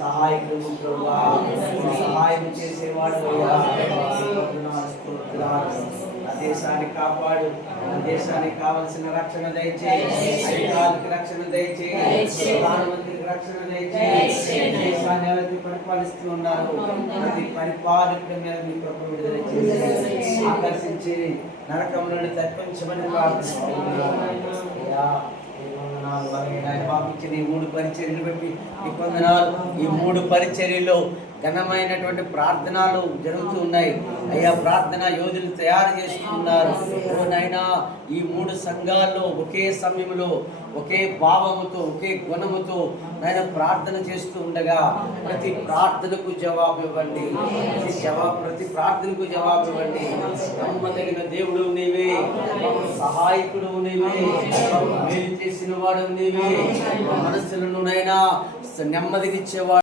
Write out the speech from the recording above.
సహాయకుడు సహాయం చేసేవాడు ఆ దేశాన్ని కాపాడు, ఆ దేశానికి కావలసిన రక్షణ దయచేయి, అధికారులకు రక్షణ దయచేయి, ప్రధానమంత్రికి రక్షణ దయచేయి. దేశాన్ని ఎవరికి పరిపాలిస్తూ ఉన్నారు ప్రతి పరిపాలకుల మీద మీ ప్రభువు విడుదల చేసి ఆకర్షించి నరకంలోని తప్పించమని ప్రార్థిస్తున్నాను. పంపించిన ఈ 3 పరిచర్యలు బట్టి ఈ వందనాలు. ఈ 3 పరిచర్యలో ఘనమైనటువంటి ప్రార్థనలు జరుగుతూ ఉన్నాయి అయ్యా. ప్రార్థన యోధులు తయారు చేస్తున్నారు. ఓ నైనా, ఈ 3 సంఘాల్లో ఒకే సమయంలో ఒకే భావముతో ఒకే గుణముతో నాయన ప్రార్థన చేస్తూ ఉండగా ప్రతి ప్రార్థనకు జవాబు ఇవ్వండి, ప్రతి ప్రార్థనకు జవాబు ఇవ్వండి. నమ్మదగిన దేవుడు నీవే, సహాయకుడు నీవే, మేలు చేసిన వాడు నీవే, మనస్సులను నైనా నెమ్మదిగిచ్చేవాడు.